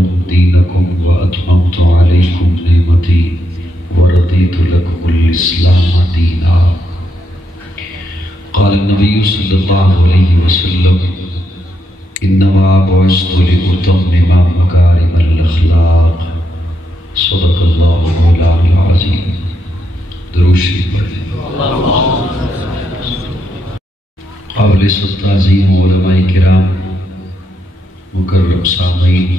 لكم دينكم وأتممت عليكم نعمتي ورضيت لكم الإسلام دينا. قال النبي صلى الله عليه وسلم إنما بعثت لأتمم مكارم الأخلاق. صدق الله مولانا العظيم. درود شریف پڑھیں. قابل تعظیم علماء کرام، مکرم سامعین،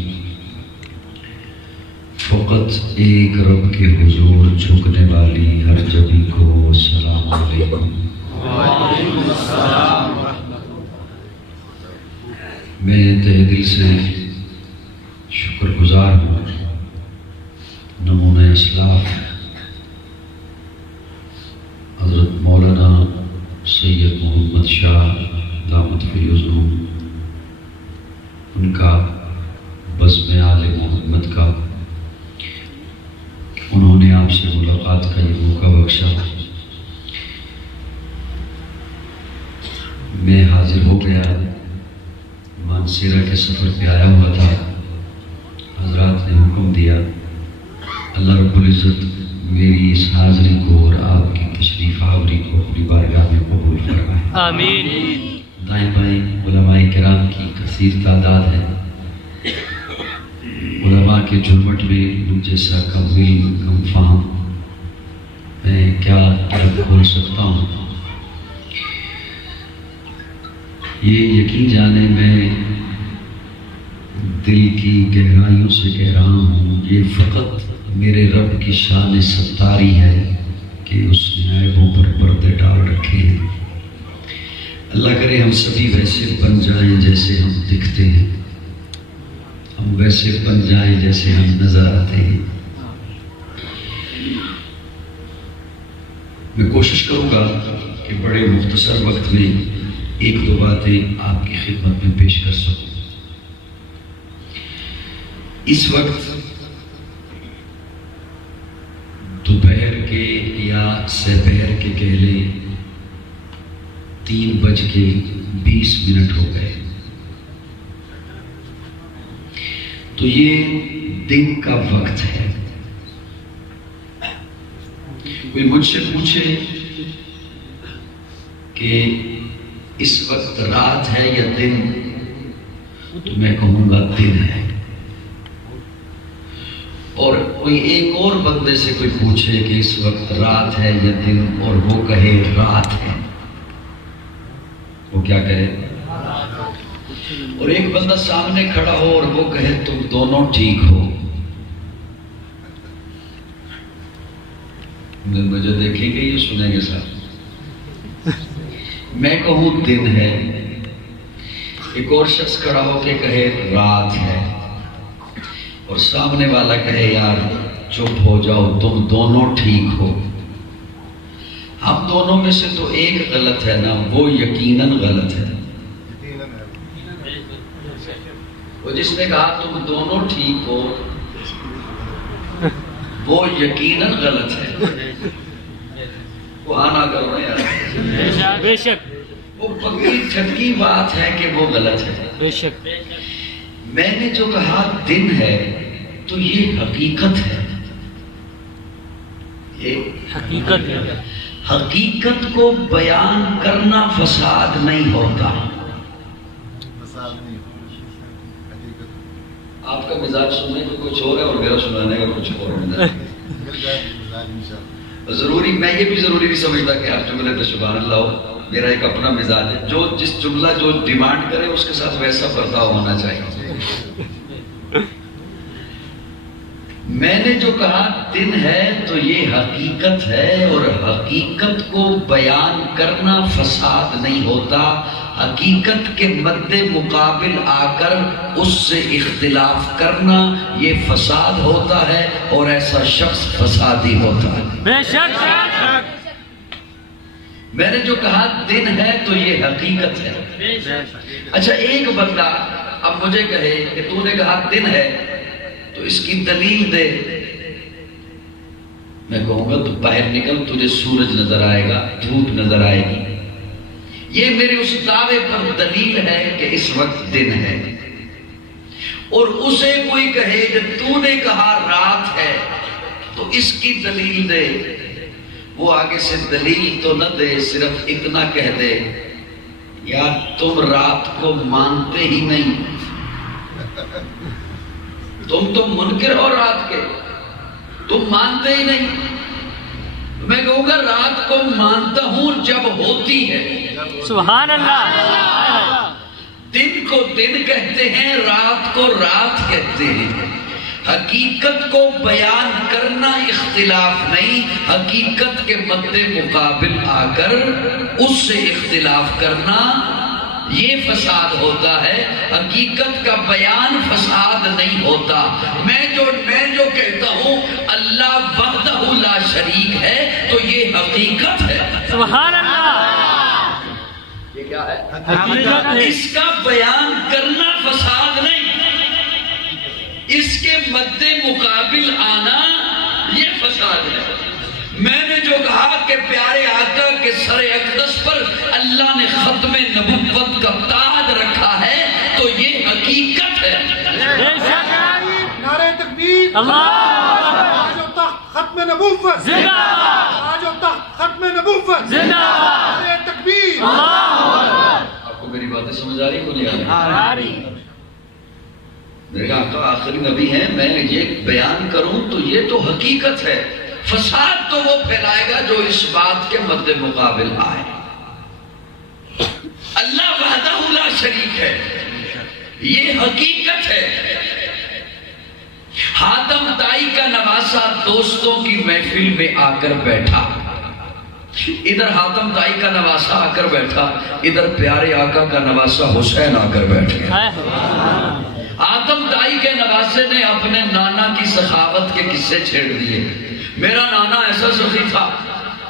فقط ایک رب کے حضور جھکنے والی ہر جبی کو السلام علیکم. میں تہ دل سے شکر گزار ہوں نمونہ اسلاف حضرت مولانا سید محمد شاہ دامت فیضہم، ان کا بزم آل محمد کا، انہوں نے آپ سے ملاقات کا یہ موقع بخشا. میں حاضر ہو گیا، مانسیرہ کے سفر پہ آیا ہوا تھا. حضرات نے حکم دیا، اللہ رب العزت میری اس حاضری کو اور آپ کی تشریف آوری کو اپنی بارگاہ میں قبول فرمائے. آمین. دائیں بائیں علماء کرام کی کثیر تعداد ہے. علماء کے جھرمٹ میں مجھ جیسا کم علم کم فہم میں کیا کھول سکتا ہوں. یہ یقین جانے میں دل کی گہرائیوں سے کہہ رہا ہوں، یہ فقط میرے رب کی شان ستاری ہے کہ اس نے عیبوں پر پردے ڈال رکھے ہیں. اللہ کرے ہم سبھی ویسے بن جائیں جیسے ہم دکھتے ہیں، ہم ویسے بن جائیں جیسے ہم نظر آتے ہیں. میں کوشش کروں گا کہ بڑے مختصر وقت میں ایک دو باتیں آپ کی خدمت میں پیش کر سکوں. اس وقت دوپہر کے یا سپہر کے کہہ لیں 3:20 ہو گئے. تو یہ دن کا وقت ہے. کوئی مجھ سے پوچھے کہ اس وقت رات ہے یا دن، تو میں کہوں گا دن ہے. اور کوئی ایک اور بندے سے کوئی پوچھے کہ اس وقت رات ہے یا دن، اور وہ کہے رات ہے، وہ کیا کہے؟ اور ایک بندہ سامنے کھڑا ہو اور وہ کہے تم دونوں ٹھیک ہو. مجھے دیکھیں گے یہ سنیں گے صاحب. میں کہوں دن ہے، ایک اور شخص کھڑا ہو کے کہے رات ہے، اور سامنے والا کہے یار چپ ہو جاؤ تم دونوں ٹھیک ہو. ہم دونوں میں سے تو ایک غلط ہے نا، وہ یقیناً غلط ہے. وہ جس نے کہا تم دونوں ٹھیک ہو وہ یقیناً غلط ہے. وہ آنا کرو نا یار، بے شک وہ پکی چھٹکی بات ہے کہ وہ غلط ہے. بے شک. میں نے جو کہا دن ہے تو یہ حقیقت ہے. یہ حقیقت ہے. حقیقت کو بیان کرنا فساد نہیں ہوتا. آپ کا مزاج سننے کا کچھ اور ہے اور میرا سنانے کا کچھ اور ہے. ضروری میں یہ بھی ضروری نہیں سمجھتا کہ آپ جملے پہ سبحان اللہ ہو. میرا ایک اپنا مزاج ہے، جو جس جملہ جو ڈیمانڈ کرے اس کے ساتھ ویسا برتاؤ ہونا چاہیے. میں نے جو کہا دن ہے تو یہ حقیقت ہے، اور حقیقت کو بیان کرنا فساد نہیں ہوتا. حقیقت کے مد مقابل آ کر اس سے اختلاف کرنا یہ فساد ہوتا ہے، اور ایسا شخص فسادی ہوتا ہے. بے شک. میں نے جو کہا دن ہے تو یہ حقیقت ہے. اچھا ایک بندہ اب مجھے کہے کہ تو نے کہا دن ہے تو اس کی دلیل دے. میں کہوں گا تو باہر نکل، تجھے سورج نظر آئے گا، دھوپ نظر آئے گی. یہ میرے اس دعوے پر دلیل ہے کہ اس وقت دن ہے. اور اسے کوئی کہے کہ تو نے کہا رات ہے تو اس کی دلیل دے، وہ آگے سے دلیل تو نہ دے، صرف اتنا کہہ دے یار تم رات کو مانتے ہی نہیں، تم تو منکر ہو رات کے، تم مانتے ہی نہیں۔ میں کہوں گا رات کو مانتا ہوں جب ہوتی ہے، سبحان اللہ۔ دن کو دن کہتے ہیں، رات کو رات کہتے ہیں۔ حقیقت کو بیان کرنا اختلاف نہیں، حقیقت کے مد مقابل آ کر اس سے اختلاف کرنا یہ فساد ہوتا ہے، حقیقت کا بیان فساد نہیں ہوتا۔ میں جو کہتا ہوں اللہ وحدہ لا شریک ہے تو یہ حقیقت ہے، سبحان اللہ۔ یہ کیا ہے؟ اس کا بیان کرنا فساد نہیں، اس کے مد مقابل آنا یہ فساد ہے۔ میں نے جو کہا کہ پیارے آقا کے سر اقدس پر اللہ نے ختم نبوت کا تاج رکھا ہے تو یہ حقیقت ہے۔ نعرہ تکبیر، آج و تخت ختم نبوت، آج و تخت ختم نبوت، نعرہ تکبیر۔ آپ کو میری باتیں سمجھ آ رہی کو نہیں آ رہی؟ میرے آقا آخری نبی ہیں، میں یہ بیان کروں تو یہ تو حقیقت ہے، فساد تو وہ پھیلائے گا جو اس بات کے مد مقابل آئے۔ اللہ وحدہ لا شریک ہے، یہ حقیقت ہے۔ حاتم طائی کا نواسہ دوستوں کی محفل میں آ کر بیٹھا، ادھر حاتم طائی کا نواسہ آ کر بیٹھا، ادھر پیارے آقا کا نواسہ حسین آ کر بیٹھ گیا۔ حاتم طائی کے نواسے نے اپنے نانا کی سخاوت کے قصے چھیڑ دیے۔ میرا نانا ایسا سخی تھا،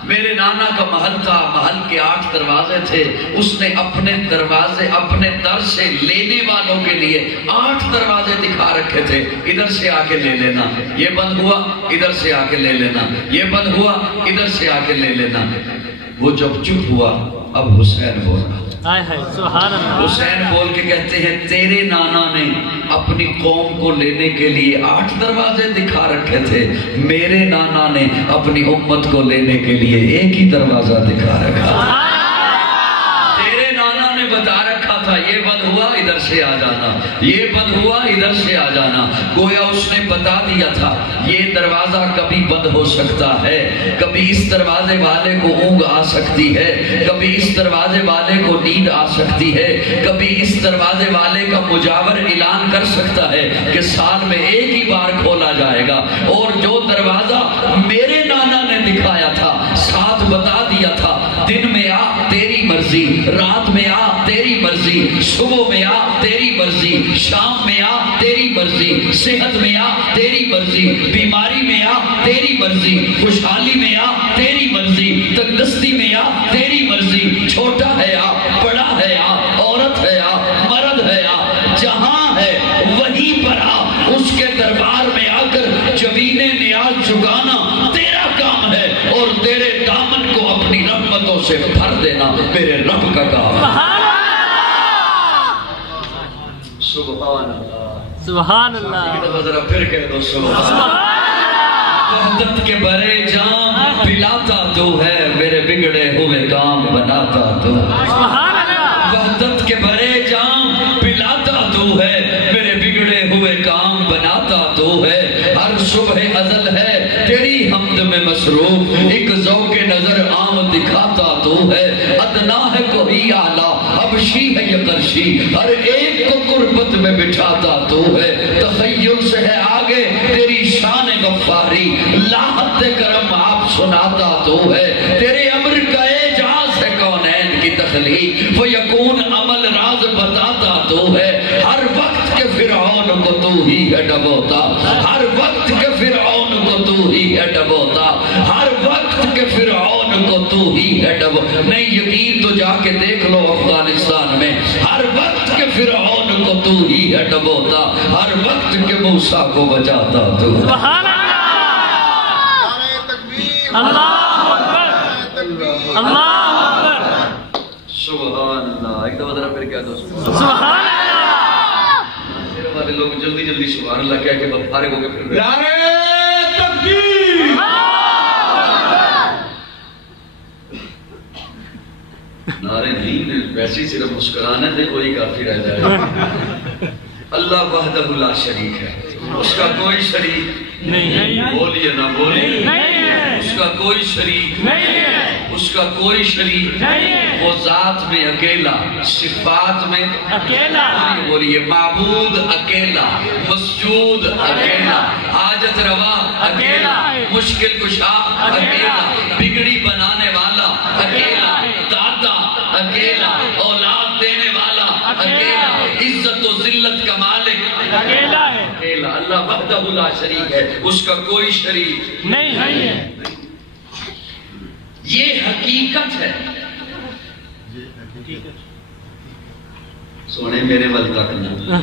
میرے نانا کا محل تھا، محل کے 8 دروازے تھے، اس نے اپنے دروازے اپنے در سے لینے والوں کے لیے 8 دروازے دکھا رکھے تھے، ادھر سے آ کے لے لینا، یہ بند ہوا ادھر سے آ کے لے لینا، یہ بند ہوا ادھر سے آ کے لے لینا۔ وہ جب چپ ہوا اب حسین بولا، حسین بول کے کہتے ہیں تیرے نانا نے اپنی قوم کو لینے کے لیے 8 دروازے دکھا رکھے تھے، میرے نانا نے اپنی امت کو لینے کے لیے ایک ہی دروازہ دکھا رکھا۔ تیرے نانا نے بتا رکھا تھا یہ بند ہوا ادھر سے آ جانا، یہ بند ہوا ادھر سے آ جانا، گویا اس نے بتا دیا تھا یہ دروازہ کبھی بند ہو سکتا ہے، کبھی اس دروازے والے کو اونگ آ سکتی ہے، کبھی اس دروازے والے کو نیند آ سکتی ہے، کبھی اس دروازے والے کا مجاور اعلان کر سکتا ہے کہ سال میں ایک ہی بار کھولا جائے گا، اور جو دروازہ میرے نانا نے دکھایا تھا ساتھ بتا دیا تھا دن میں آ تیری مرضی، رات میں آ تیری مرضی، صبح میں آ تیری مرضی، شام میں آ تیری مرضی، صحت میں آ تیری مرضی، بیماری میں آ تیری مرضی، خوشحالی میں آ تیری مرضی، تندرستی میں آ تیری مرضی، چھوٹا ہے آ بڑا ہے آ عورت ہے آ مرد ہے آ، جہاں ہے وہیں پر آ، اس کے دربار میں آ کر جبین نیاز جھکانا تیرا کام ہے، اور تیرے دامن کو اپنی رحمتوں سے بھر دینا میرے رب کا کام ہے۔ سبحان اللہ، سبحان اللہ، ذرا پھر کہہ دو سبحان اللہ۔ وحدت کے برے جام پلاتا تو ہے، میرے بگڑے ہوئے کام بناتا تو ہے۔ وحدت کے برے جام پلاتا تو ہے، میرے بگڑے ہوئے کام بناتا تو ہے، ہر صبح ازل ہے تیری حمد میں مصروف، ایک ذوق نظر عام دکھاتا تو ہے، ادنا ہے کوئی اعلیٰ حبشی ہے یہ قرشی، ہر ایک کو قربت میں بٹھاتا تو ہے، تخیل سے ہے آگے تیری شان غفاری، لاحت کرم آپ سناتا تو ہے، تیرے امر کا اعجاز ہے کونین کی تخلیق، فیکون عمل راز بتاتا تو ہے، ہر وقت کے فرعون کو تو ہی ہے ڈبوتا، ہر وقت کے فرعون کو تو ہی ہے ڈبوتا، ہر وقت کے فرعون کو تو ہی ہے ڈبوتا۔ نہیں یقین تو جا کے دیکھ لو افغانستان میں، ہر وقت کے فرعون کو تو ہی ہے ڈبوتا، ہر وقت کے موسیٰ کو بچاتا تو ہے۔ سبحان اللہ، اللہ اکبر، سبحان اللہ، ایک دفعہ ذرا پھر کہہ دو سبحان اللہ۔ لوگ جلدی جلدی سبحان اللہ کہہ کے فارغ ہو کے پھر نعرہ تکبیر نعرے نہیں ویسے صرف مسکرانے تھے کوئی کافی رہ جائے اللہ وحدہ لا شریک ہے اس کا کوئی شریک نہیں بولیے نہ بولیے نہیں ہے اس کا کوئی شریک نہیں ہے اس کا کوئی شریک نہیں ہے وہ ذات میں اکیلا صفات میں اکیلا بولیے معبود اکیلا مسجود اکیلا حاجت روا اکیلا مشکل کشا اکیلا بگڑی بنانے والا اکیلا داتا اکیلا اولاد دینے والا اکیلا عزت و ذلت کا مالک اکیلا ہے اکیلا اللہ وحدہ لا شریک ہے اس کا کوئی شریک نہیں ہے یہ حقیقت ہے سونے میرے ول تک نہ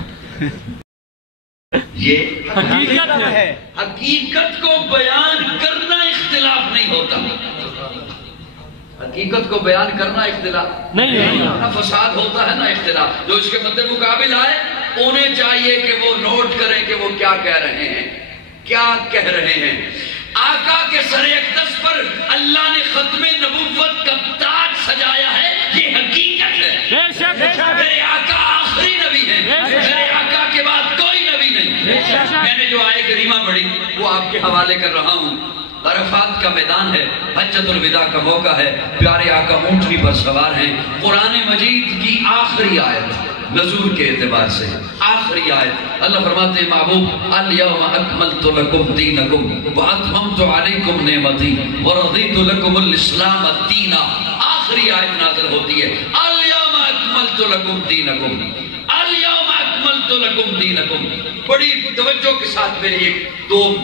یہ حقیقت ہے حقیقت کو بیان کرنا اختلاف نہیں ہوتا حقیقت کو بیان کرنا اختلاف نہیں ہے نہ فساد ہوتا ہے نہ اختلاف جو اس کے مد مقابل آئے انہیں چاہیے کہ وہ نوٹ کریں کہ وہ کیا کہہ رہے ہیں کیا کہہ رہے ہیں آقا کے سر اقدس پر اللہ نے ختم نبوت کا تاج سجایا ہے یہ حقیقت ہے بے شک میرے آقا آخری نبی ہے میرے آقا کے بعد کوئی نبی نہیں میں نے جو آیت کریمہ پڑھی وہ آپ کے حوالے کر رہا ہوں عرفات کا میدان ہے حجۃ الوداع کا موقع ہے پیارے آقا اونٹنی پر سوار ہیں قرآن مجید کی آخری آیت نزول کے اعتبار سے آخری آیت اللہ فرماتے ہیں محبوب الیوم اکملت لکم دینکم واتممت علیکم نعمتی ورضیت لکم الاسلام دینا آخری آیت نازل ہوتی ہے الیوم اکملت لکم دینکم الیوم اکملت لکم دینکم بڑی توجہ کے ساتھ میری ایک دو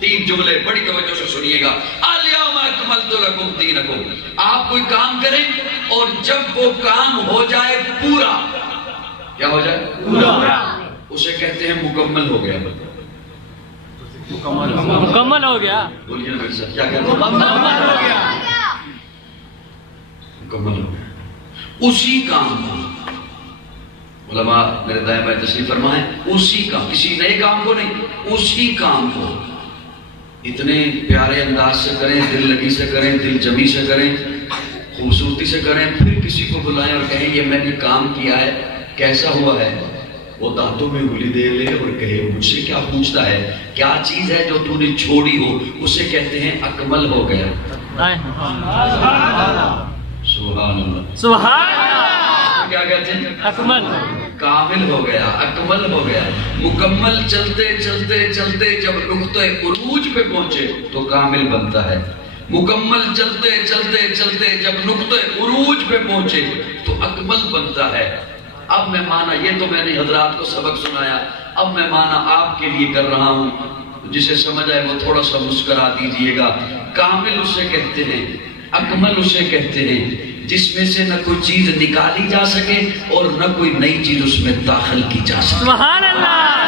تین جملے بڑی توجہ سے سنیے گا الیوم اکملت لکم دینکم آپ کوئی کام کریں اور جب وہ کام ہو جائے پورا کیا ہو جائے پورا اسے کہتے ہیں مکمل ہو گیا مکمل ہو گیا بولیے نا میرے ساتھ کیا کہتے ہیں مکمل ہو گیا مکمل ہو گیا اسی کام کو علماء میرے دائیں بائیں تشریف فرمائیں اسی کام کسی نئے کام کو نہیں اسی کام کو اتنے پیارے انداز سے کریں دل لگی سے کریں دل جمی سے کریں خوبصورتی سے کریں پھر کسی کو بلائیں اور کہیں یہ میں نے کام کیا ہے کیسا ہوا ہے وہ دانتوں میں انگلی دے لے اور کہے مجھ سے کیا پوچھتا ہے کیا چیز ہے جو تو نے چھوڑی ہو اسے کہتے ہیں اکمل ہو گیا سبحان اللہ سبحان اللہ کیا کہتے ہیں اکمل کامل ہو گیا اکمل ہو گیا مکمل چلتے چلتے چلتے جب نقطہ عروج پہ پہنچے تو کامل بنتا ہے مکمل چلتے چلتے چلتے جب نقطہ عروج پہ پہنچے تو اکمل بنتا ہے اب میں مانا یہ تو میں نے حضرات کو سبق سنایا اب میں مانا آپ کے لیے کر رہا ہوں جسے سمجھ آئے وہ تھوڑا سا مسکرا دیجئے گا کامل اسے کہتے ہیں اکمل اسے کہتے ہیں جس میں سے نہ کوئی چیز نکالی جا سکے اور نہ کوئی نئی چیز اس میں داخل کی جا سکے سبحان اللہ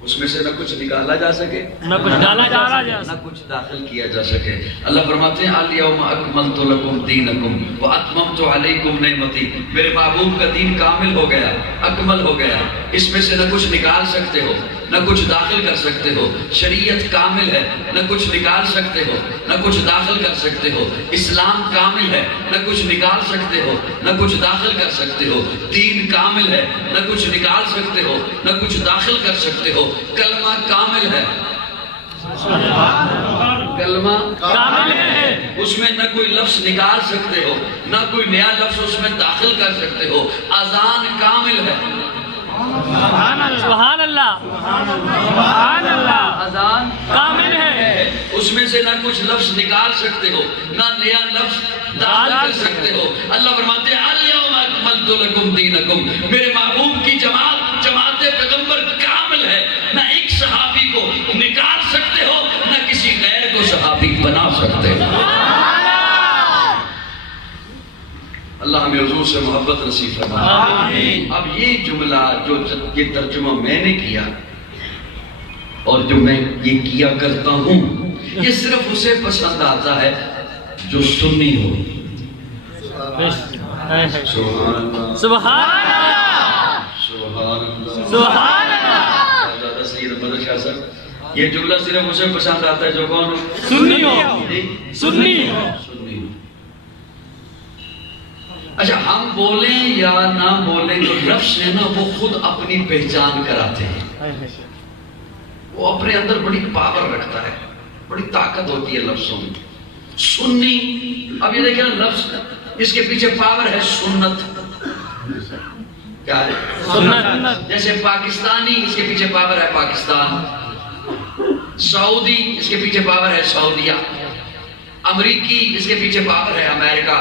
اس میں سے نہ کچھ نکالا جا سکے نہ کچھ ڈالا جا نہ کچھ داخل کیا جا سکے اللہ فرماتے ہیں الیوم اکملت لکم دینکم واتممت علیکم نعمتی میرے محبوب کا دین کامل ہو گیا اکمل ہو گیا اس میں سے نہ کچھ نکال سکتے ہو نہ کچھ داخل کر سکتے ہو شریعت کامل ہے نہ کچھ نکال سکتے ہو نہ کچھ داخل کر سکتے ہو اسلام کامل ہے نہ کچھ نکال سکتے ہو نہ کچھ داخل کر سکتے ہو دین کامل ہے نہ کچھ نکال سکتے ہو نہ کچھ داخل کر سکتے ہو کلمہ کامل ہے کلمہ کامل ہے اس میں نہ کوئی لفظ نکال سکتے ہو نہ کوئی نیا لفظ اس میں داخل کر سکتے ہو اذان کامل ہے سبحان اللہ سبحان اللہ اذان کامل ہے اس میں سے نہ کچھ لفظ نکال سکتے ہو نہ نیا لفظ داخل کر سکتے ہو اللہ فرماتے ہیں الیوم اکملت لکم دینکم میرے محبوب کی جماعت پیغمبر کامل ہے نہ ایک صحابی کو نکال سکتے ہو نہ کسی غیر کو صحابی بنا سکتے ہو اللہ ہمیں حضور سے محبت نصیب فرمائے اب یہ جملہ جو یہ ترجمہ میں نے کیا اور جو میں یہ کیا کرتا ہوں یہ صرف اسے پسند آتا ہے جو سنی ہو سبحان اللہ سبحان اللہ سبحان اللہ زیادہ سید مدد شاہ صاحب یہ جملہ صرف اسے پسند آتا ہے جو کون سنی ہو سنی سنی ہو۔ اچھا ہم بولیں یا نہ بولیں تو لفظ ہے نا وہ خود اپنی پہچان کراتے ہیں، وہ اپنے اندر بڑی پاور رکھتا ہے، بڑی طاقت ہوتی ہے لفظوں میں۔ سنی، اب یہ دیکھیں نا لفظ اس کے پیچھے پاور ہے سنت، کیا ہے سنت، جیسے پاکستانی اس کے پیچھے پاور ہے پاکستان، سعودی اس کے پیچھے پاور ہے سعودیہ، امریکی اس کے پیچھے پاور ہے امریکہ،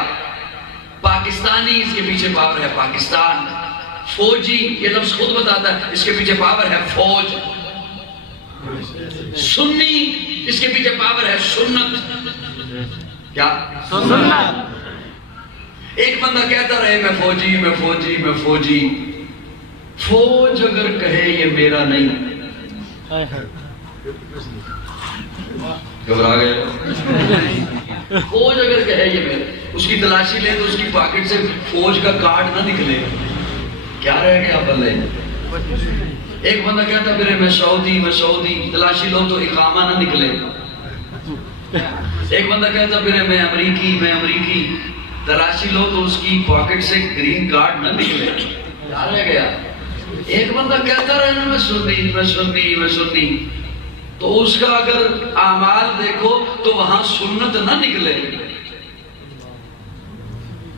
پاکستانی اس کے پیچھے پاور ہے پاکستان، فوجی یہ لفظ خود بتاتا ہے اس کے پیچھے پاور ہے فوج، سنی اس کے پیچھے پاور ہے سنت، کیا سنت، ایک بندہ کہتا رہے میں فوجی میں فوجی میں فوجی، فوج اگر کہے یہ میرا نہیں، گھبرا گئے، فوج اگر کہے یہ میرا، اس کی تلاشی لیں تو اس کی پاکٹ سے فوج کا کارڈ نہ نکلے، کیا رہ گیا بلے؟ ایک بندہ کہتا پھر میں سعودی، تلاشی لو تو اقامہ نہ نکلے، ایک بندہ کہتا پھر میں امریکی، تلاشی لو تو اس کی پاکٹ سے گرین کارڈ نہ نکلے، کیا رہ گیا؟ ایک بندہ کہتا رہے نا میں سنی، تو اس کا اگر اعمال دیکھو تو وہاں سنت نہ نکلے،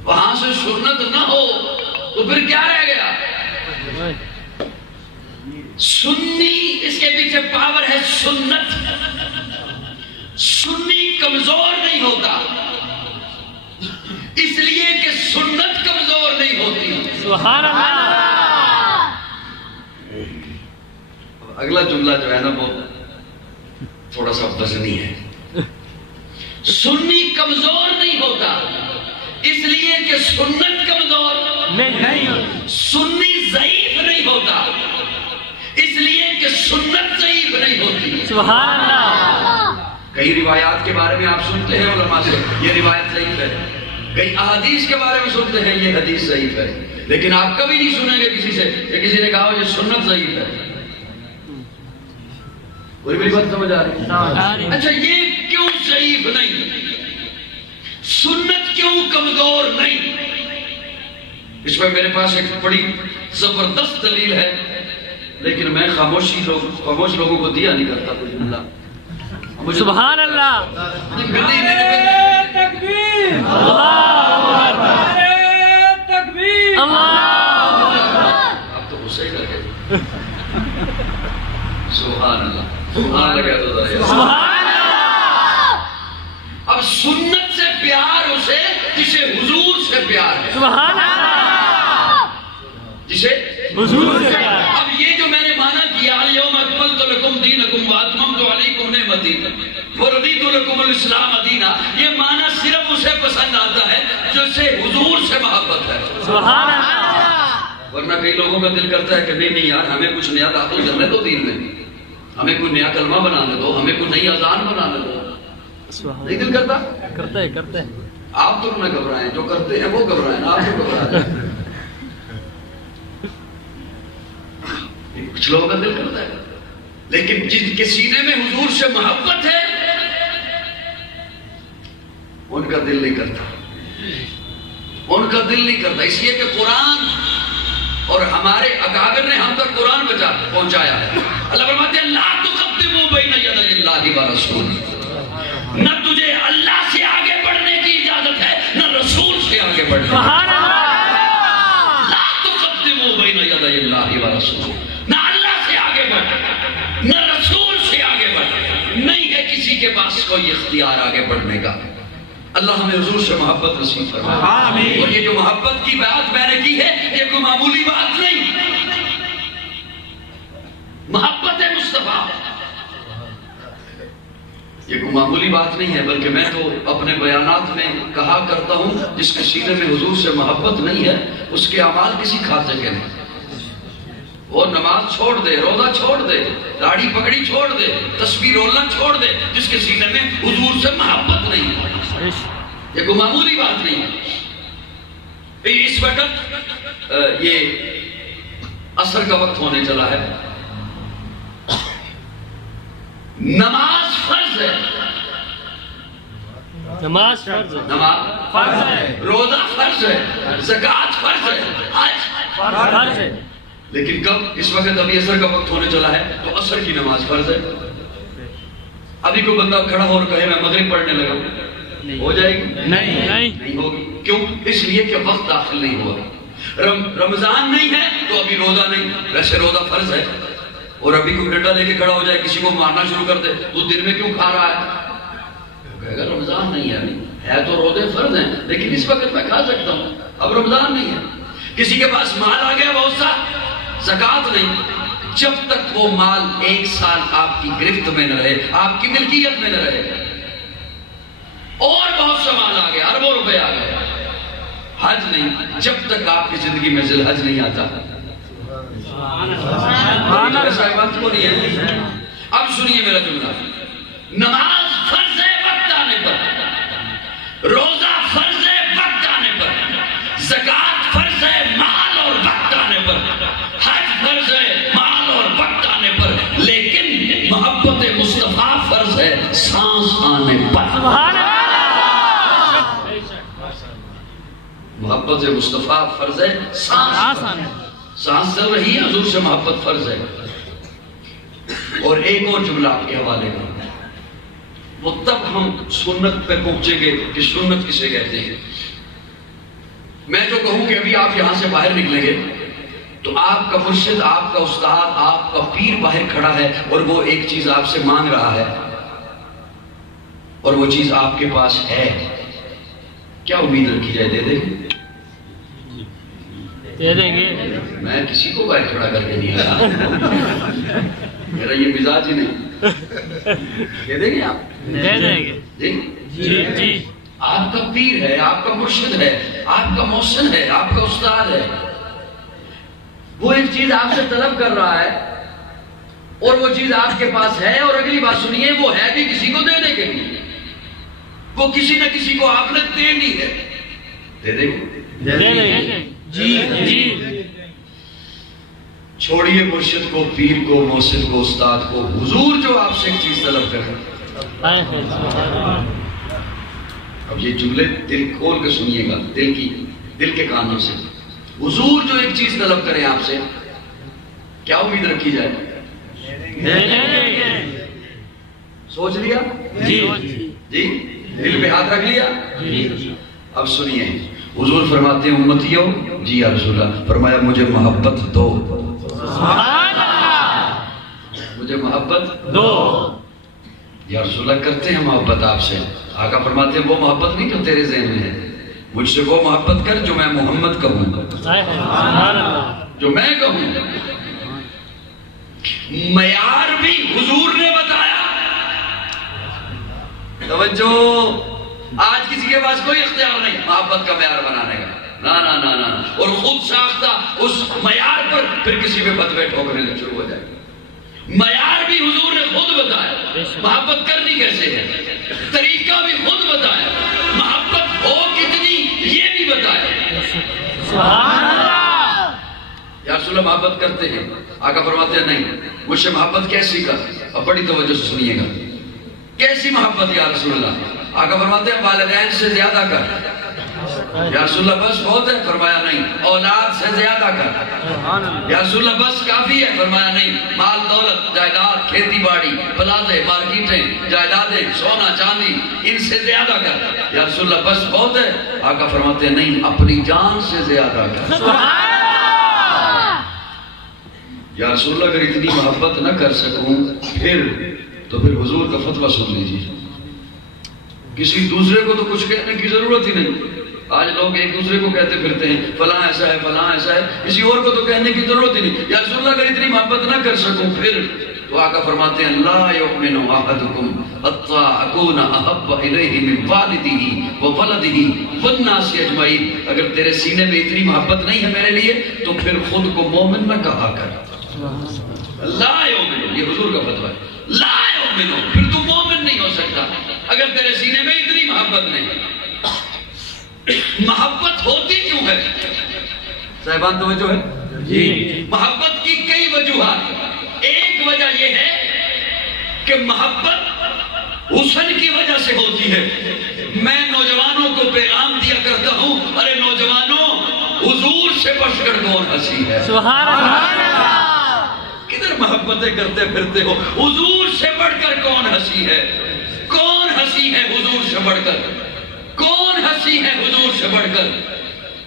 وہاں سے سنت نہ ہو تو پھر کیا رہ گیا؟ سنی اس کے پیچھے پاور ہے سنت، سنی کمزور نہیں ہوتا اس لیے کہ سنت کمزور نہیں ہوتی۔ سبحان اللہ۔ اگلا جملہ جو ہے نا وہ تھوڑا سا وزنی ہے، سنی کمزور نہیں ہوتا اس لیے کہ سنت کمزور نہیں، سنی ضعیف نہیں ہوتا اس لیے کہ سنت ضعیف نہیں ہوتی۔ سبحان اللہ۔ کئی روایات کے بارے میں آپ سنتے ہیں علماء سے یہ روایت ضعیف ہے، کئی احادیث کے بارے میں سنتے ہیں یہ حدیث ضعیف ہے، لیکن آپ کبھی نہیں سنیں گے کسی سے کہ کسی نے کہا یہ سنت ضعیف ہے۔ کوئی بھی بات سمجھ آ رہی؟ اچھا یہ کیوں ضعیف نہیں، سنت کیوں کمزور نہیں؟ اس میں میرے پاس ایک بڑی زبردست دلیل ہے، لیکن میں خاموش لوگوں کو دیا نہیں کرتا کوئی جملہ۔ سبحان اللہ۔ تکبیر، اللہ تکبیر، آپ تو غصے کر گئے۔ سبحان اللہ، سبحان اللہ کہہ دو ذرا۔ سبحان اللہ۔ اب سنت سے پیار اسے جسے حضور سے پیار ہے، سبحان اللہ، جسے حضور سے پیار۔ اب یہ جو میں نے مانا کیا الیوم اکملت لکم دینکم واتممت علیکم نعمتی ورضیت لکم الاسلام دینا، یہ مانا صرف اسے پسند آتا ہے جسے حضور سے محبت ہے۔ سبحان اللہ۔ ورنہ کئی لوگوں کا دل کرتا ہے کہ نہیں یار ہمیں کچھ نیا داخل کرنے دو دین میں، ہمیں کوئی نیا کلمہ بنانے دو، ہمیں کوئی نئی اذان بنانے دو، نہیں دل کرتا؟ کرتے ہیں۔ آپ تو نہ گھبرائیں، جو کرتے ہیں وہ گھبرائیں، آپ تو گھبرائیں۔ کچھ لوگوں کا دل کرتا ہے، لیکن جن کے سینے میں حضور سے محبت ہے ان کا دل نہیں کرتا، ان کا دل نہیں کرتا، اس لیے کہ قرآن اور ہمارے اکابر نے ہم تک قرآن پہنچایا ہے۔ اللہ فرماتے ہیں لا تقدموا بین یدی اللہ ورسولہ، نہ تجھے اللہ سے آگے بڑھنے کی اجازت ہے نہ رسول سے آگے بڑھنے کی۔ سبحان اللہ۔ لا تقدموا بین یدی اللہ ورسولہ، نہ اللہ سے آگے بڑھ نہ رسول سے آگے بڑھ، نہیں ہے کسی کے پاس کوئی اختیار آگے بڑھنے کا۔ اللہ ہمیں حضور سے محبت نصیب فرمائے، آمین۔ اور یہ جو محبت کی بات میں نے کی ہے یہ کوئی معمولی بات نہیں، محبت مصطفیٰ یہ کوئی معمولی بات نہیں ہے، بلکہ میں تو اپنے بیانات میں کہا کرتا ہوں جس کے سینے میں حضور سے محبت نہیں ہے اس کے اعمال کسی کھاتے کے نہیں، وہ نماز چھوڑ دے، روزہ چھوڑ دے، داڑھی پگڑی چھوڑ دے، تسبیح رولنا چھوڑ دے، جس کے سینے میں حضور سے محبت نہیں ہے، یہ کوئی معمولی بات نہیں ہے۔ اس وقت یہ عصر کا وقت ہونے چلا ہے، نماز فرض ہے، نماز فرض ہے، نماز فرض ہے، روزہ فرض ہے، زکوٰۃ فرض ہے، حج فرض ہے، لیکن کب؟ اس وقت ابھی عصر کا وقت ہونے چلا ہے تو عصر کی نماز فرض ہے۔ ابھی کوئی بندہ کھڑا ہو اور کہے میں مغرب پڑھنے لگا، ہو جائے گی؟ نہیں ہوگی۔ کیوں؟ اس لیے کہ وقت داخل نہیں ہوا، رمضان نہیں ہے تو ابھی روزہ نہیں، ویسے روزہ فرض ہے، اور ابھی کوئی ڈنڈا لے کے کھڑا ہو جائے کسی کو مارنا شروع کر دے تو دن میں کیوں کھا رہا ہے؟ وہ کہے گا رمضان نہیں ہے تو روزے فرض ہیں لیکن اس وقت میں کھا سکتا ہوں، اب رمضان نہیں ہے۔ کسی کے پاس مال آ گیا بہت سا، زکوٰۃ نہیں، جب تک وہ مال 1 سال آپ کی گرفت میں نہ رہے، آپ کی ملکیت میں نہ رہے، اور بہت سا مال آ گیا، اربوں روپے آ گئے، حج نہیں، جب تک آپ کی زندگی میں ذی الحج نہیں آتا۔ ایسا بات کو نہیں ہے۔ اب سنیے میرا جملہ، نماز فرض ہے وقت آنے پر، روزہ فرض ہے وقت آنے پر، زکوٰۃ فرض ہے مال اور وقت آنے پر، حج فرض ہے مال اور وقت آنے پر، لیکن محبت مصطفیٰ فرض ہے سانس آنے پر۔ محبت مصطفیٰ فرض ہے سانس آنے پر، سانس چل رہی ہے، حضور سے محبت فرض ہے۔ اور ایک اور جملہ آپ کے حوالے کا، وہ تب ہم سنت پہ پہنچیں گے کہ سنت کسے کہتے ہیں۔ میں جو کہوں کہ ابھی آپ یہاں سے باہر نکلیں گے تو آپ کا مرشد، آپ کا استاد، آپ کا پیر باہر کھڑا ہے اور وہ ایک چیز آپ سے مانگ رہا ہے اور وہ چیز آپ کے پاس ہے، کیا امید رکھی جائے؟ دے دیں گے؟ دے دیں گے؟ میں کسی کو باہر کھڑا کر کے نہیں آیا، میرا یہ مزاج ہی نہیں۔ دے دیں گے آپ؟ دے دیں گے جی جی۔ آپ کا پیر ہے، آپ کا مرشد ہے، آپ کا محسن ہے، آپ کا استاد ہے، وہ ایک چیز آپ سے طلب کر رہا ہے اور وہ چیز آپ کے پاس ہے، اور اگلی بات سنیے، وہ ہے بھی کسی کو دینے کے لیے، وہ کسی نہ کسی کو آپ نے دینی ہے۔ دے دیں گے؟ دے دیں گے جی جی۔ چھوڑیے مرشد کو، پیر کو، محسن کو، استاد کو، حضور جو آپ سے ایک چیز طلب کر رہے ہیں۔ اب یہ جملے دل کھول کے سنیے گا، دل کے کانوں سے۔ حضور جو ایک چیز طلب کریں آپ سے، کیا امید رکھی جائے؟ سوچ لیا جی جی؟ دل پہ ہاتھ رکھ لیا؟ اب سنیے، حضور فرماتے ہیں امتیو، جی یا رسول اللہ، فرمایا مجھے محبت دو، مجھے محبت دو۔ یا رسول اللہ کرتے ہیں محبت آپ سے، آقا فرماتے ہیں وہ محبت نہیں جو تیرے ذہن میں ہے، مجھ سے وہ محبت کر جو میں محمد کہوں، جو میں کہوں۔ معیار بھی حضور نے بتایا، توجہ، آج کسی کے پاس کوئی اختیار نہیں محبت کا معیار بنانے کا، نا، اور خود ساختہ اس معیار پر پھر کسی پہ فتوے ٹھوکنے شروع ہو جائے۔ معیار بھی حضور نے خود بتایا، محبت کرنی کیسے ہے، طریقہ بھی خود بتایا، محبت ہو کتنی یہ بھی بتایا۔ یا رسول اللہ محبت کرتے ہیں، آقا فرماتے ہیں نہیں، مجھ سے محبت کیسی کر؟ اب بڑی توجہ سے سنیے گا، کیسی محبت یا رسول اللہ؟ آقا فرماتے ہیں والدین سے زیادہ کر۔ یا رسول اللہ بس بہت ہے؟ فرمایا نہیں، اولاد سے زیادہ کر۔ یا رسول اللہ بس کافی ہے؟ فرمایا نہیں، مال دولت، جائیداد، کھیتی باڑی، پلازے، مارکیٹیں، جائیدادیں، سونا چاندی، ان سے زیادہ کر۔ یا رسول اللہ بس بہت ہے؟ آقا فرماتے ہیں نہیں، اپنی جان سے زیادہ کر۔ یا رسول اللہ اگر اتنی محبت نہ کر سکوں تو پھر حضور کا فتویٰ سن لیجیے، کسی دوسرے کو تو کچھ کہنے کی ضرورت ہی نہیں۔ آج لوگ ایک دوسرے کو کہتے پھرتے ہیں فلاں ایسا ہے، فلاں ایسا ہے، کسی اور کو تو کہنے کی ضرورت ہی نہیں۔ یا رسول اللہ اگر اتنی محبت نہ کر سکوں پھر تو آقا فرماتے ہیں لا یؤمن احدکم حتی اکون احب الیہ من والدہ وولدہ والناس اجمعین، اگر تیرے سینے میں اتنی محبت نہیں ہے میرے لیے تو پھر خود کو مومن نہ کہا کر۔ لا یؤمن، یہ حضور کا فتویٰ ہے، لا یؤمن، پھر تو مومن نہیں ہو سکتا اگر تیرے سینے میں اتنی محبت نہیں۔ محبت ہوتی کیوں ہے؟ صاحبان توجہ ہے، محبت کی کئی وجوہات، ایک وجہ یہ ہے کہ محبت حسن کی وجہ سے ہوتی ہے۔ میں نوجوانوں کو پیغام دیا کرتا ہوں، ارے نوجوانوں، حضور سے بڑھ کر کون ہنسی ہے؟ سبحان اللہ۔ کدھر محبتیں کرتے پھرتے ہو؟ حضور سے بڑھ کر کون ہنسی ہے؟ کون ہنسی ہے حضور سے بڑھ کر؟ کون ہنسی ہے حضور سے بڑھ کر؟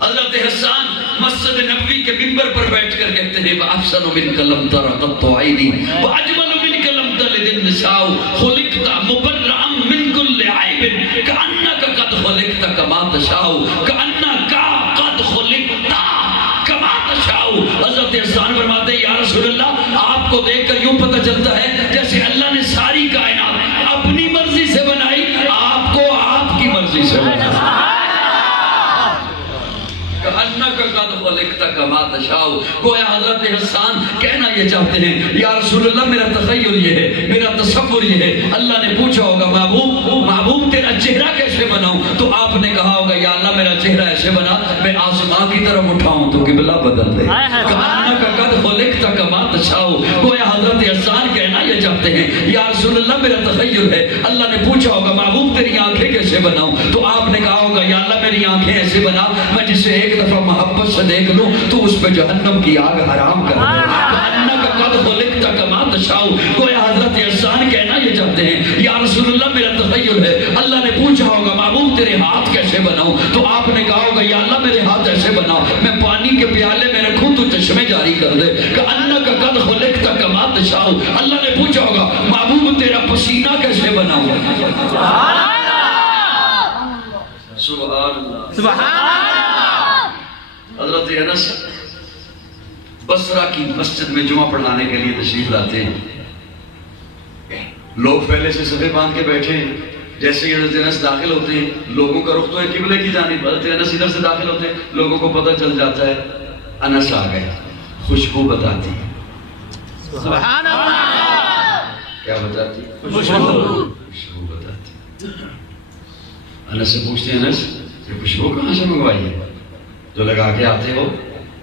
حضرت حسان مسجد نبوی کے منبر پر بیٹھ کر کہتے ہیں وَأَحْسَنُ مِنْكَ لَمْ تَرَ قَطُّ عَيْنِي وَأَجْمَلُ مِنْكَ لَمْ تَلِدِ النِّسَاءُ خُلِقْتَ مُبَرَّأً مِنْ كُلِّ عَيْبٍ كَأَنَّكَ قَدْ خُلِقْتَ كَمَا تَشَاءُ كَأَنَّكَ قَدْ خُلِقْتَ كَمَا تَشَاءُ۔ حضرت حسان فرماتے ہیں یا رسول اللہ، آپ کو دیکھ کر یوں پتہ چلتا ہے جیسے اللہ نے ساری کائنات اپنی مرضی سے بنائی، آپ کو آپ کی مرضی سے بنائی۔ گویا حضرت حسان کہنا یہ چاہتے ہیں یا رسول اللہ میرا تخیل یہ ہے، میرا تصور یہ ہے۔ اللہ نے پوچھا ہوگا محبوب تیرا چہرہ کیسے بناؤں؟ تو آپ نے کہا ہوگا یا اللہ میرا چہرہ ایسے بنا میں آسمان کی طرف اٹھاؤں تو قبلہ بدل دے۔ گویا حضرت حسان کہنا یہ چاہتے ہیں یا رسول اللہ میرا تخیل ہے۔ اللہ نے پوچھا ہوگا محبوب تیری آنکھیں کیسے بناؤں؟ تو آپ نے کہا ہوگا یا اللہ میری آنکھیں ایسے بنا میں جسے ایک دفعہ محبت سے دیکھ لوں تو اس پہ جہنم کی آگ حرام کر دے۔ گویا حضرت حسان کہنا یہ چاہتے ہیں یا رسول اللہ میرا تخیل ہے۔ اللہ نے پوچھا ہوگا محبوب تیرے ہاتھ کیسے بناؤں؟ تو آپ نے کہا ہوگا یا اللہ میرے ہاتھ ایسے بناؤ میں پانی کے پیالے میں رکھوں تو چشمے جاری کر دے۔ اللہ نے پوچھا ہوگا محبوب تیرا پسینہ کیسے بناؤں؟ سبحان اللہ۔ حضرت انس بصرہ کی مسجد میں جمعہ پڑھانے کے لیے تشریف لاتے ہیں۔ لوگ پہلے سے صفے باندھ کے بیٹھے ہیں۔ جیسے ہی حضرت انس داخل ہوتے ہیں لوگوں کا رخ تو ہے قبلے کی جانب، حضرت انس ادھر سے داخل ہوتے ہیں لوگوں کو پتہ چل جاتا ہے انس آ گئے۔ خوشبو بتاتی ہے۔ سبحان اللہ۔ کیا بتاتی؟ خوشبو بتاتی۔ انس سے پوچھتے ہیں انس یہ خوشبو کہاں سے منگوائی ہے جو لگا کے آتے ہو؟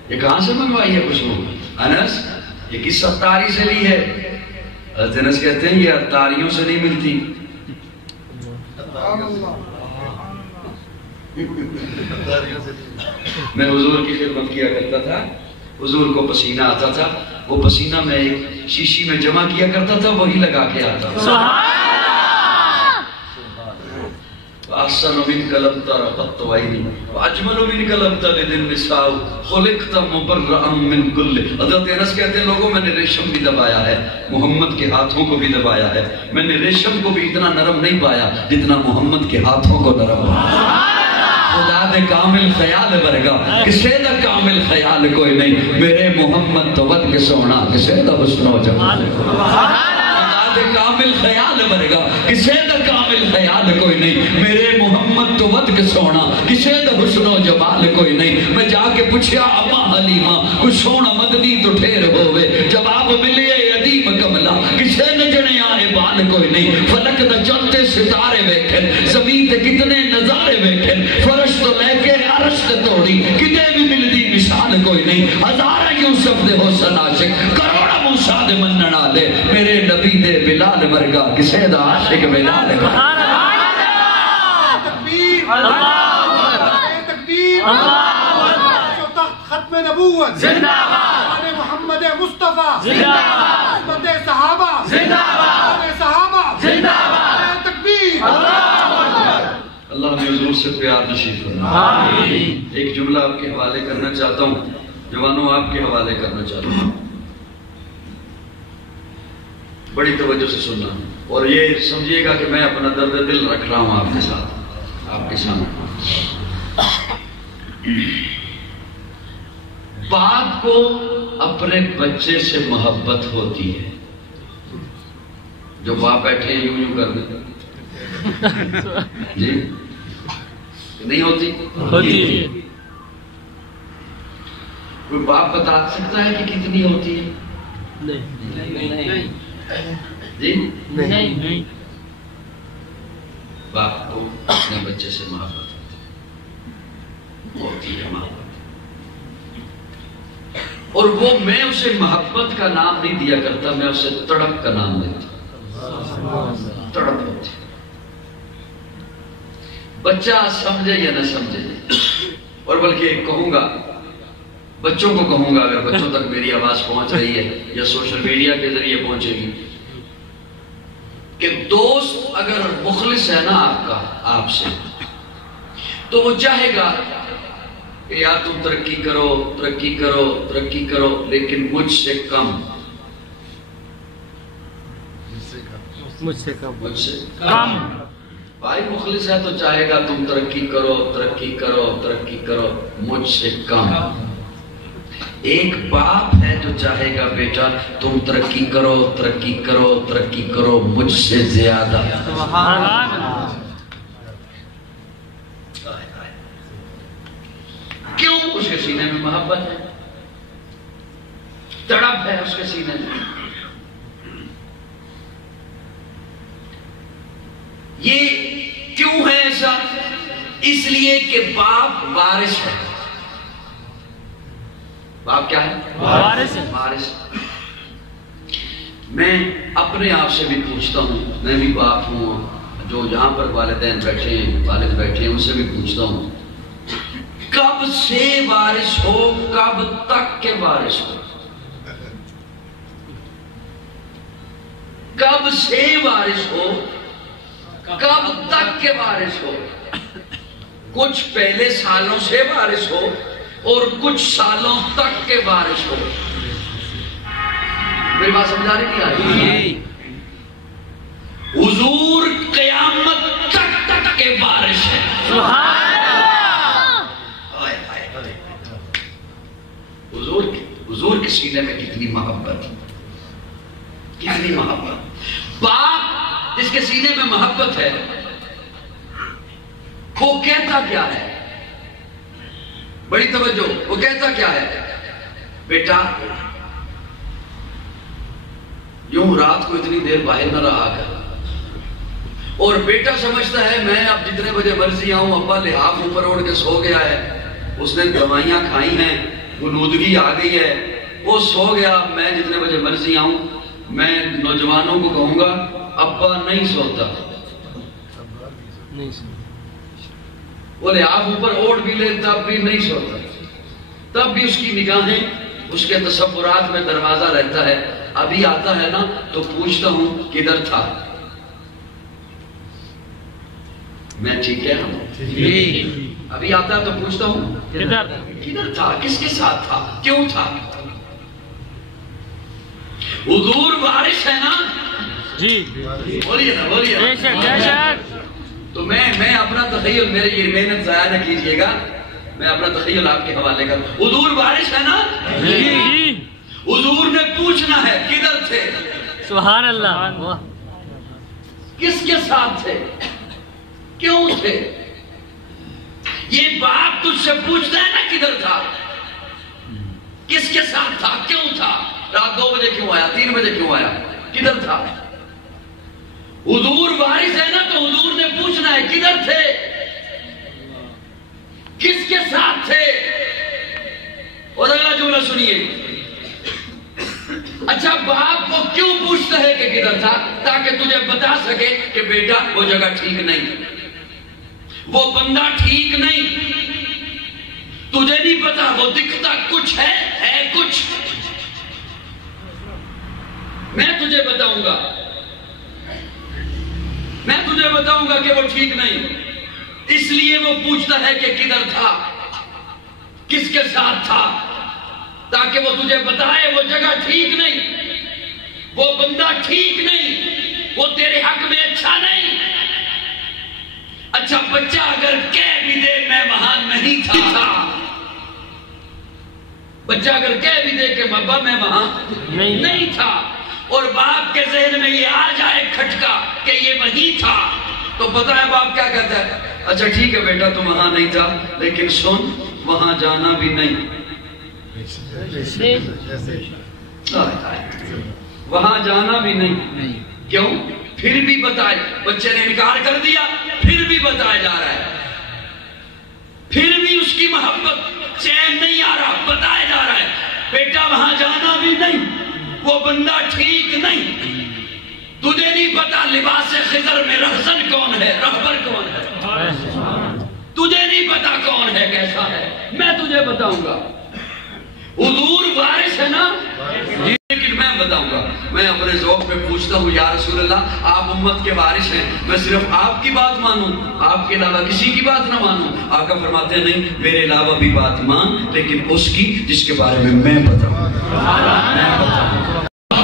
یہ کہاں سے منگوائی ہے خوشبو؟ انس یہ کس ستاری سے لی ہے؟ حضرت انس کہتے ہیں یہ اتاریوں سے نہیں ملتی۔ میں حضور کی خدمت کیا کرتا تھا، حضور کو پسینہ آتا تھا، وہ پسینہ میں ایک شیشی میں جمع کیا کرتا تھا وہی لگا کے آتا تھا۔ احسن منک لم تر قط عینی واجمل منک لم تلد النساء خلقت مبرأ من کل۔ حضرت انس کہتے ہیں لوگوں میں نے ریشم بھی دبایا ہے، محمد کے ہاتھوں کو بھی دبایا ہے، میں نے ریشم کو بھی اتنا نرم نہیں پایا جتنا محمد کے ہاتھوں کو نرم پایا۔ خدا دے کامل خیال ورگا کسے دا کامل خیال کوئی نہیں، میرے محمد تو ود کے سونا کسے دا حسن و جمال کامل خیال ورگا کسے دا کامل خیال کوئی نہیں، میرے محمد تو ود کے سونا کسے دا حسن و جمال کوئی نہیں۔ میں جا کے پوچھیا اما حلیمہ کچھ سونا مدنی تو ٹھیر ہوئے، جواب ملے ادیم کملا کسے نہ جنے آئے بال کوئی نہیں۔ فلک دا چلتے ستارے ویکھن زمین تے کتنے نظارے ویکھن، فرش تو لے کے عرش تے توڑی کتے بھی ملدی مثال کوئی نہیں۔ ہزارہ یوسف دے حسن عاشق کروڑا موسیٰ دے منن والے، میرے نبی دے بلال ورگا کسے دا عاشق بلال ورگا۔ تکبیر تکبیر ختم نبوت زندہ باد، محمد مصطفیٰ زندہ باد، خدمت صحابہ زندہ باد، صحابہ زندہ باد، تکبیر۔ اللہ نے حضور سے پیار نصیب فرمائے۔ آمین۔ ایک جملہ آپ کے حوالے کرنا چاہتا ہوں، جوانوں آپ کے حوالے کرنا چاہتا ہوں، بڑی توجہ سے سننا اور یہ سمجھیے گا کہ میں اپنا درد دل رکھ رہا ہوں آپ کے ساتھ، آپ کے سامنے۔ باپ کو اپنے بچے سے محبت ہوتی ہے، جو باپ بیٹھے ہیں یوں کر دیں جی نہیں ہوتی؟ ہوتی ہے۔ کوئی باپ بتا سکتا ہے کہ کتنی ہوتی ہے؟ نہیں جی نہیں۔ باپ کو اپنے بچے سے محبت ہوتی ہے، محبت اور وہ میں اسے محبت کا نام نہیں دیا کرتا، میں اسے تڑپ کا نام دیتا. تڑپ ہوتی. بچہ سمجھے یا نہ سمجھے، اور بلکہ کہوں گا بچوں کو کہوں گا، اگر بچوں تک میری آواز پہنچ رہی ہے یا سوشل میڈیا کے ذریعے پہنچے گی، کہ دوست اگر مخلص ہے نا آپ کا آپ سے، تو وہ چاہے گا کہ یار تم ترقی کرو ترقی کرو ترقی کرو، لیکن مجھ سے کم. مجھ سے کم. مجھ سے کم. بھائی مخلص ہے تو چاہے گا تم ترقی کرو ترقی کرو ترقی کرو، مجھ سے کم. ایک باپ ہے جو چاہے گا بیٹا تم ترقی کرو ترقی کرو ترقی کرو، مجھ سے زیادہ. سبحان اللہ. کیوں؟ اس کے سینے میں محبت ہے، تڑپ ہے اس کے سینے میں. یہ کیوں ہے ایسا؟ اس لیے کہ باپ وارث ہے. باپ کیا ہے؟ وارث ہے. وارث. میں اپنے آپ سے بھی پوچھتا ہوں، میں بھی باپ ہوں، جو یہاں پر والدین بیٹھے ہیں والد بیٹھے ہیں ان سے بھی پوچھتا ہوں، کب سے وارث ہو، کب تک کے وارث ہو؟ کب سے وارث ہو، کب تک کے وارث ہو؟ کچھ پہلے سالوں سے وارث ہو اور کچھ سالوں تک کے وارث ہو. میری بات سمجھا نہیں آئی؟ حضور قیامت تک کے وارث ہے. حضور کے سینے میں کتنی محبت، کتنی محبت. باپ جس کے سینے میں محبت ہے وہ کہتا کیا ہے؟ بڑی توجہ، وہ کہتا کیا ہے؟ بیٹا یوں رات کو اتنی دیر باہر نہ رہا کر. اور بیٹا سمجھتا ہے میں اب جتنے بجے مرضی آؤں، ابا لحاف اوپر اوڑھ کے سو گیا ہے، اس نے دوائیاں کھائی ہیں، غنودگی آ گئی ہے، وہ سو گیا، میں جتنے بجے مرضی آؤں. میں نوجوانوں کو کہوں گا ابا نہیں سوتا. وہ لحاف اوپر اوڑھ بھی لے تب بھی نہیں سوتا، تب بھی اس کی نگاہیں اس کے تصورات میں دروازہ رہتا ہے. ابھی آتا ہے نا تو پوچھتا ہوں کدھر تھا. میں ٹھیک ہے نا؟ ابھی آتا ہے تو پوچھتا ہوں کدھر تھا، کس کے ساتھ تھا، کیوں تھا. حضور وارث ہے نا جی. بولیے نا بولیے. بے شک بے شک. تو میں اپنا تخیل، میری یہ محنت ضائع نہ کیجئے گا، میں اپنا تخیل آپ کے حوالے کروں. حضور وارث ہے نا جی. حضور نے پوچھنا ہے کدھر تھے، سبحان اللہ. کس کے ساتھ تھے، کیوں تھے. یہ باپ تجھ سے پوچھتا ہے نا کدھر تھا، کس کے ساتھ تھا، کیوں تھا، رات 2 بجے کیوں آیا، 3 بجے کیوں آیا، کدھر تھا. حضور وارث ہے نا تو حضور نے پوچھنا ہے کدھر تھے، کس کے ساتھ تھے. اور اگلا جملہ سنیے. اچھا باپ کو کیوں پوچھتا ہے کہ کدھر تھا؟ تاکہ تجھے بتا سکے کہ بیٹا وہ جگہ ٹھیک نہیں، وہ بندہ ٹھیک نہیں، تجھے نہیں پتا، وہ دکھتا کچھ ہے کچھ. میں تجھے بتاؤں گا، میں تجھے بتاؤں گا کہ وہ ٹھیک نہیں. اس لیے وہ پوچھتا ہے کہ کدھر تھا، کس کے ساتھ تھا، تاکہ وہ تجھے بتائے وہ جگہ ٹھیک نہیں، وہ بندہ ٹھیک نہیں، وہ تیرے حق میں اچھا نہیں. اچھا بچہ اگر کہہ بھی دے میں وہاں نہیں تھا، بچہ اگر کہہ بھی دے کہ بابا میں وہاں نہیں تھا، اور باپ کے ذہن میں یہ آ جائے کھٹکا کہ یہ وہی تھا، تو پتہ ہے باپ کیا کہتا ہے؟ اچھا ٹھیک ہے بیٹا تم وہاں نہیں تھا، لیکن سن وہاں جانا بھی نہیں، وہاں جانا بھی نہیں. کیوں؟ پھر بھی بتائے. بچے نے انکار کر دیا، پھر بھی بتایا جا رہا ہے، پھر بھی اس کی محبت چین نہیں آ رہا، بتایا جا رہا ہے بیٹا وہاں جانا بھی نہیں، وہ بندہ ٹھیک نہیں، تجھے نہیں پتا لباس خضر میں رہزن کون ہے، رہبر کون ہے، تجھے نہیں پتا کون ہے، کیسا ہے، میں تجھے بتاؤں گا۔ حضور وارث ہے نا، لیکن میں بتاؤں گا، میں اپنے ذوق میں پوچھتا ہوں، یا رسول اللہ آپ امت کے وارث ہیں، میں صرف آپ کی بات مانوں، آپ کے علاوہ کسی کی بات نہ مانوں؟ آقا فرماتے ہیں نہیں، میرے علاوہ بھی بات مان، لیکن اس کی جس کے بارے میں بتاؤں۔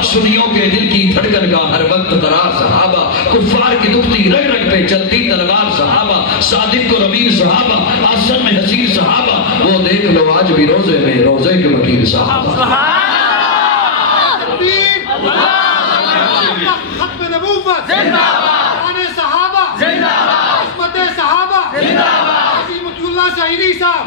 سنیوں کے دل کی دھڑکن کا ہر وقت قرار صحابہ، کفار کی دکھتی رگ رگ پہ چلتی تلوار صحابہ، صادق و امین صحابہ، آسن میں حسین صحابہ، وہ دیکھ لو آج بھی روزے میں روزے کے وکیل صحابہ۔ ختم نبوت شان صحابہ، عصمت صحابہ، عظیمت اللہ شہیدی صاحب،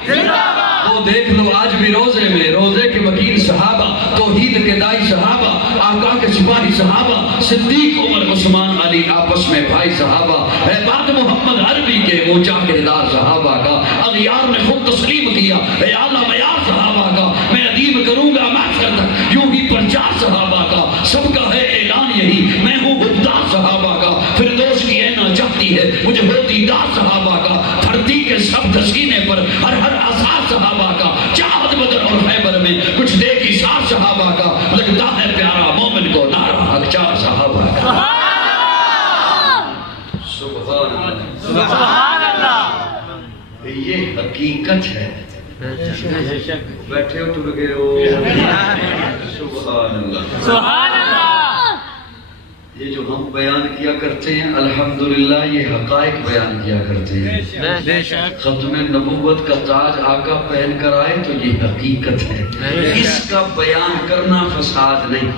وہ دیکھ لو آج بھی روزے میں روزے کے وکیل صحابہ، توحید کے دائی صحابہ، آقا کے سپاہی صحابہ، صدیق عمر عثمان علی آپس میں بھائی صحابہ، ہے بات محمد عربی کے اونچا کردار صحابہ کا، اغیار نے خود تسلیم کیا اے اعلیٰ معیار صحابہ کا، میں ادیب کروں گا محشر تک یوں ہی پرچار صحابہ کا، سب کا ہے اعلان یہی میں ہوں حبدار صحابہ کا، فردوس کی اینا چاہتی ہے مجھے ہوتی دار صحابہ کا، دھرتی کے سب سینے پر ہر ہر آثار صحابہ کا، چاہت بدر اور خیبر میں کچھ دے کی سار صحابہ کا، لگتا ہے پیارا مومن کو نعرہ اکچار صحابہ کا۔ سبحان اللہ، یہ حقیقت ہے، بیٹھے ہو ٹر گئے ہو، سبحان اللہ، سبحان اللہ۔ یہ جو ہم بیان کیا کرتے ہیں الحمدللہ یہ حقائق بیان کیا کرتے ہیں۔ ختم نبوت کا تاج آقا پہن کر آئے تو یہ حقیقت ہے، اس کا بیان کرنا فساد نہیں،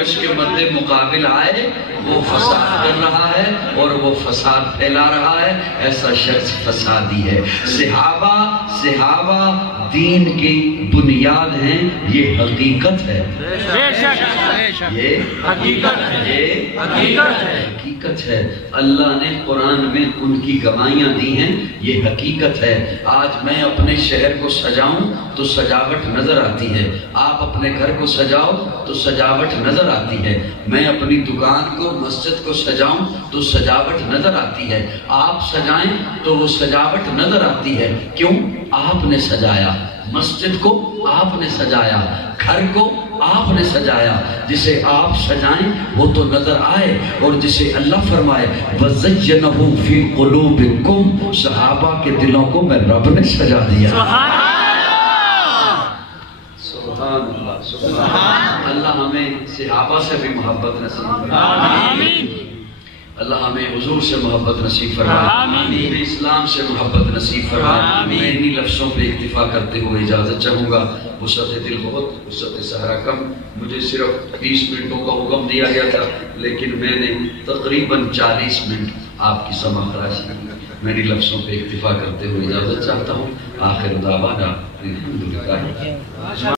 اس کے مد مقابل آئے وہ فساد کر رہا ہے اور وہ فساد پھیلا رہا ہے، ایسا شخص فسادی ہے۔ صحابہ دین کی بنیاد ہیں، یہ حقیقت ہے، یہ حقیقت ہے۔ اللہ نے قرآن میں ان کی گواہیاں دی ہیں، یہ حقیقت ہے۔ آج میں اپنے شہر کو سجاؤں تو سجاوٹ نظر آتی ہے، آپ اپنے گھر کو سجاؤ تو سجاوٹ نظر آتی ہے، میں اپنی دکان کو مسجد کو سجاؤں تو سجاوٹ نظر آتی ہے، آپ سجائیں تو وہ سجاوٹ نظر آتی ہے۔ کیوں؟ آپ نے سجایا، مسجد کو آپ نے سجایا، گھر کو آپ نے سجایا، جسے آپ سجائیں وہ تو نظر آئے، اور جسے اللہ فرمائے وَزَيَّنَهُ فِي قُلُوبِكُمْ، صحابہ کے دلوں کو میں رب نے سجا دیا۔ سبحان اللہ، سبحان اللہ۔ ہمیں صحابہ سے بھی محبت نصیب فرمائے، اللہ ہمیں حضور سے محبت نصیب فرمائے، دین اسلام سے محبت نصیب فرمائے۔ میں انہی لفظوں پہ اکتفا کرتے ہوئے اجازت چاہوں گا، وسعت دل بہت، وسعت صحرا کم، مجھے صرف 20 منٹوں کا حکم دیا گیا تھا، لیکن میں نے تقریباً 40 منٹ آپ کی سماع خراج کی۔ میں انہی لفظوں پہ اکتفا کرتے ہوئے اجازت چاہتا ہوں، آخر دعوانا الحمدللہ۔